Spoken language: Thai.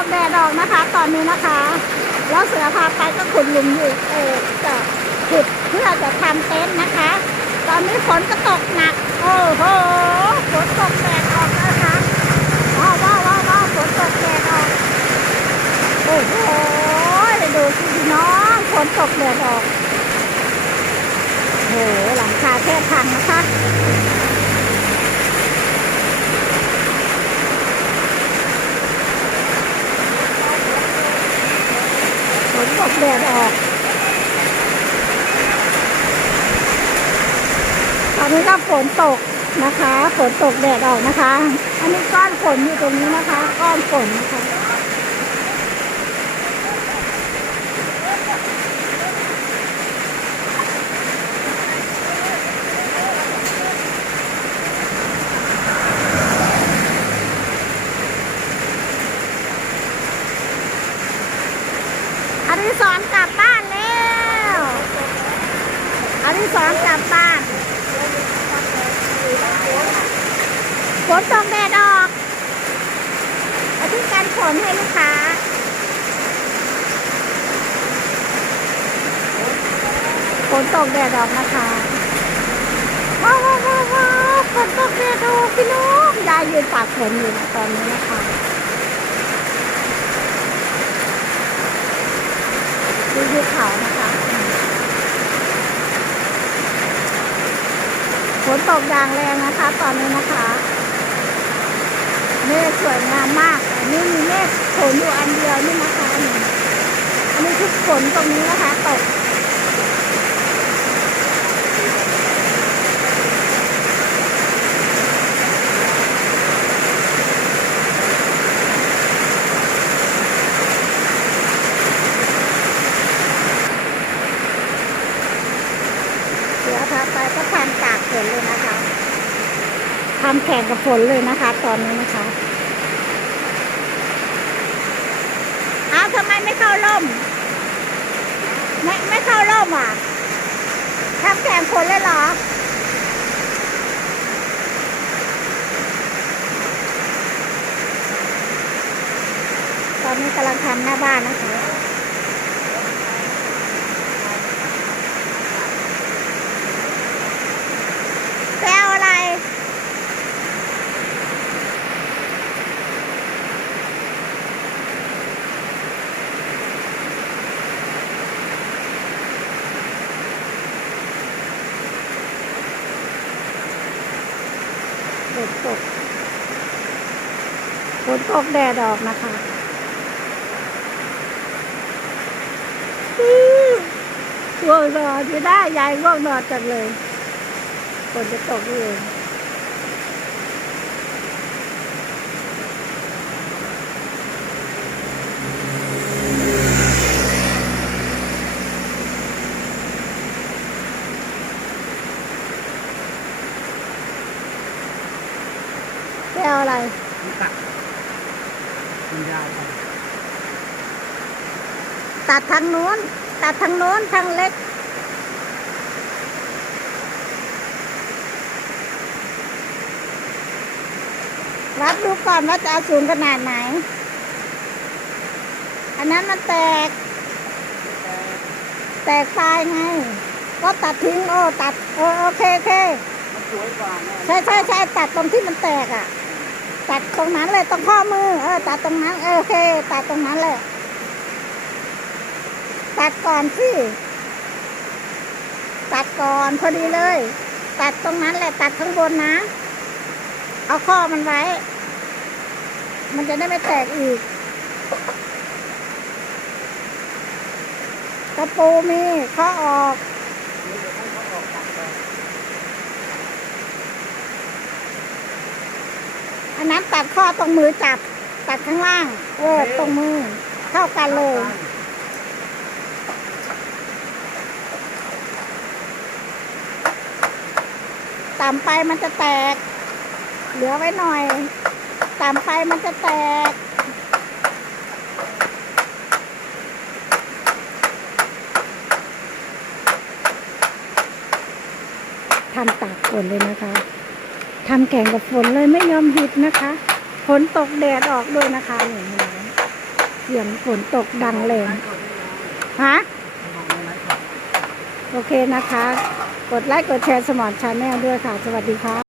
อกแดดออกนะคะ ตอนนี้นะคะ แล้วเสือพาไปก็ขุดหลุมอยู่เออจะขุดเพื่อจะทำเต็นท์นะคะ ตอนนี้ฝนก็ตกหนัก โอ้โหฝนตกแดดออกนะคะว้าวว้าวว้าวว้าวฝนตกแดดออกโอ้โหดูสิพี่น้องฝนตกแดดออกโอ้โหหลังคาแทบพังนะคะ ฝนตก แดดออกตอนนี้ก็ฝนตกนะคะ ฝนตกแดดออกนะคะ อันนี้ก้อนฝนอยู่ตรงนี้นะคะ ก้อนฝนนะคะ ริสรกลับบ้านแล้วอริสรกลับบ้านฝนตกแดดออกอาที่กันฝนให้ลูกค้าฝนตกแดดออกนะคะว้าวว้าวว้าวฝนตกแดดออกพี่น้องยายยืนปากฝนอยู่นะตอนนี้นะคะ ดูภูเขานะคะฝนตกอย่างแรงนะคะ ตอนนี้นะคะเมฆสวยงามมากอันนี้มีเมฆฝนอยู่อันเดียวนี่นะคะอันนี้คือฝนตรงนี้นะคะตก เดี๋ยวพาไปก็ทำตากฝนเลยนะคะทำแข่งกับฝนเลยนะคะ ตอนนี้นะคะเอาทำไมไม่เข้าร่ม ไม่ไม่เข้าร่มอะทำแข่งฝนเลยเหรอตอนนี้กำลังทำหน้าบ้านนะคะ แปลอะไร ฝ นตกฝนตกแดดออกนะคะอื้อง่วงนอนไม่ได้ยายง่วงนอนจังเลยฝนจะตกเอง ไปเอาอะไรตัดมันยาวไปตัดทางนู้น ตัดทางโน้นทางเล็ก วัดดูก่อนว่าจะเอาสูงขนาดไหน อันนั้นมันแตก แตกปลายไง ก็ตัดทิ้งโอ้ตัด เออโอเคโอเคมันสวยกว่าแน่ใช่ใช่ใช่ตัดตรงที่มันแตกอะ ตัดตรงนั้นเลยตรงข้อมือ เออ ตัดตรงนั้นเออโอเค ตัดตรงนั้นเลย ตัดก่อนสิ ตัดก่อนพอดีเลย ตัดตรงนั้นแหละ ตัดข้างบนนะ เอาข้อมันไว้ มันจะได้ไม่แตกอีกตะปูมีข้อออก อันนั้นตัดข้อตรงมือจับ ตัดข้างล่าง เออตรงมือ เท่ากันเลย ต่ำไปมันจะแตก เหลือไว้หน่อย ต่ำไปมันจะแตกทำตากฝนเลยนะคะ ทำแข่งกับฝนเลยไม่ยอมหยุดนะคะฝนตกแดดออกด้วยนะคะนี่เห็นไหมสียงฝนตกดังแรงฮะโอเคนะคะ กดไลค์กดแชร์สมอนชาแนลด้วยค่ะ สวัสดีค่ะ